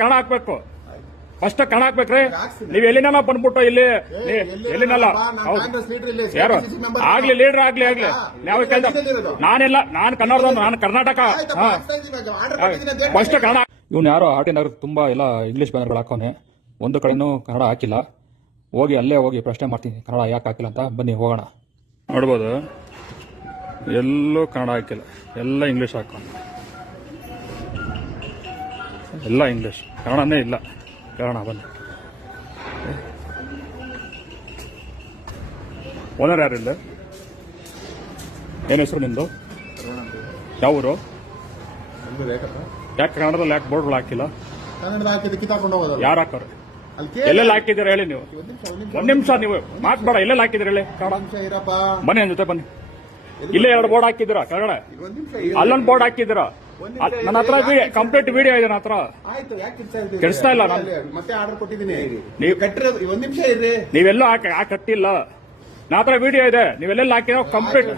ಕನ್ನಡ ಹಾಕ್ಬೇಕು. ಫಸ್ಟ್ ಕನ್ನಡ ಹಾಕ್ಬೇಕ್ರಿ. ನೀವ್ ಎಲ್ಲಿನ ಬಂದ್ಬಿಟ್ಟು ಇಲ್ಲಿ ಎಲ್ಲಿನಲ್ಲ ಯಾರು ಆಗ್ಲಿ ಲೀಡರ್ ಆಗ್ಲಿ ನಾವು ಕೇಳ್ದ ನಾನು ಕನ್ನಡದವನು, ನಾನು ಕರ್ನಾಟಕ. ಫಸ್ಟ್ ಕನ್ನಡ. ಇವ್ನು ಯಾರೋ ಆರ್ ಟಿ ನಗರ ತುಂಬಾ ಎಲ್ಲ ಇಂಗ್ಲಿಷ್ ಬ್ಯಾನರ್ಗಳು ಹಾಕೋನೆ, ಒಂದು ಕಡೆನೂ ಕನ್ನಡ ಹಾಕಿಲ್ಲ. ಅಲ್ಲೇ ಹೋಗಿ ಪ್ರಶ್ನೆ ಮಾಡ್ತೀನಿ ಕನ್ನಡ ಯಾಕೆ ಹಾಕಿಲ್ಲ ಅಂತ. ಬನ್ನಿ ಹೋಗೋಣ. ನೋಡ್ಬೋದು ಎಲ್ಲೂ ಕನ್ನಡ ಹಾಕಿಲ್ಲ, ಎಲ್ಲ ಇಂಗ್ಲಿಷ್ ಹಾಕೋಣ. ಎಲ್ಲ ಇಂಗ್ಲಿಷ್, ಕನ್ನಡನೇ ಇಲ್ಲ. ಕನ್ನಡ ಬನ್ನಿ. ಓನರ್ ಯಾರಿಲ್ಲ? ಏನ್ ಹೆಸರು ನಿಂದು? ಯಾವ ಊರು? ಯಾಕೆ ಕನ್ನಡದಲ್ಲಿ ಯಾಕೆ ಬೋರ್ಡ್ಗಳು ಹಾಕಿಲ್ಲ? ಯಾರು ಹಾಕೋರು? ಎಲ್ಲೆಲ್ಲ ಹಾಕಿದ್ದೀರ ಹೇಳಿ ನೀವು? ಒಂದ್ ನಿಮಿಷ ನೀವು ಮಾತ್ಬೇಡ. ಎಲ್ಲೆಲ್ಲ ಹಾಕಿದಿರ ಹೇಳಿ ಕನ್ನಡ? ಬನ್ನಿ ನನ್ನ ಜೊತೆ ಬನ್ನಿ. ಇಲ್ಲೇ 2 ಬೋರ್ಡ್ ಹಾಕಿದ್ದೀರಾ ಕನ್ನಡ, ಅಲ್ಲೊಂದು ಬೋರ್ಡ್ ಹಾಕಿದ್ದೀರಾ. ನನ್ನ ಹತ್ರ ಕಂಪ್ಲೀಟ್ ವಿಡಿಯೋ ಇದೆ ನನ್ನ ಹತ್ರ. ಕೆಡಿಸ್ತಾ ಇಲ್ಲ ನಾನು. ನೀವೆಲ್ಲೂ ಕಟ್ಟಿಲ್ಲ. ನನ್ನ ಹತ್ರ ವಿಡಿಯೋ ಇದೆ. ನೀವೆಲ್ಲೆಲ್ಲ ಹಾಕಿರೋ ಕಂಪ್ಲೀಟ್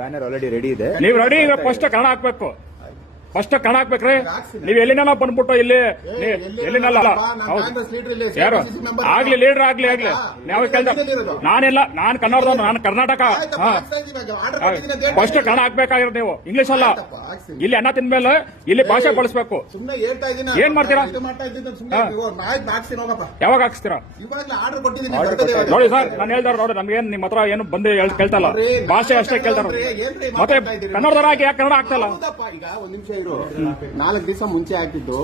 ಬ್ಯಾನರ್ ಆಲ್ರೆಡಿ ರೆಡಿ ಇದೆ. ನೀವು ರೆಡಿ ಈಗ ಫಸ್ಟ್ ಕನ್ನಡ ಹಾಕ್ಬೇಕು. ಫಸ್ಟ್ ಕನ್ನಡ ಹಾಕ್ಬೇಕ್ರಿ. ನೀವ್ ಎಲ್ಲಿನ ಬಂದ್ಬಿಟ್ಟು ಇಲ್ಲಿ ಎಲ್ಲಿನಲ್ಲ ಯಾರು ಆಗ್ಲಿ ಲೀಡರ್ ಆಗ್ಲಿ ನಾವು ಕೇಳ್ದ ನಾನು ಕನ್ನಡದವನು, ನಾನು ಕರ್ನಾಟಕ. ಫಸ್ಟ್ ಕನ್ನಡ ಹಾಕ್ಬೇಕಾಗಿರೋದು ನೀವು, ಇಂಗ್ಲಿಷ್ ಅಲ್ಲ. ಇಲ್ಲಿ ಅನ್ನ ತಿಂದ್ಮೇಲೆ ಇಲ್ಲಿ ಭಾಷೆ ಬಳಸ್ಬೇಕು. ಏನ್ ಮಾಡ್ತೀರಾ? ಯಾವಾಗ ಹಾಕ್ಸ್ತೀರಾ? ನೋಡಿ ಸರ್, ನಾನು ಹೇಳ್ದಾರ ನೋಡಿ, ನಮ್ಗೇನ್ ನಿಮ್ ಹತ್ರ ಏನು ಬಂದು ಕೇಳ್ತಲ್ಲ, ಭಾಷೆ ಅಷ್ಟೇ ಕೇಳ್ತಾರ. ಮತ್ತೆ ಕನ್ನಡದವರಾಗಿ ಯಾಕೆ ಕನ್ನಡ ಆಗ್ತಲ್ಲ? 4 ದಿವಸ ಮುಂಚೆ ಹಾಕಿದ್ದು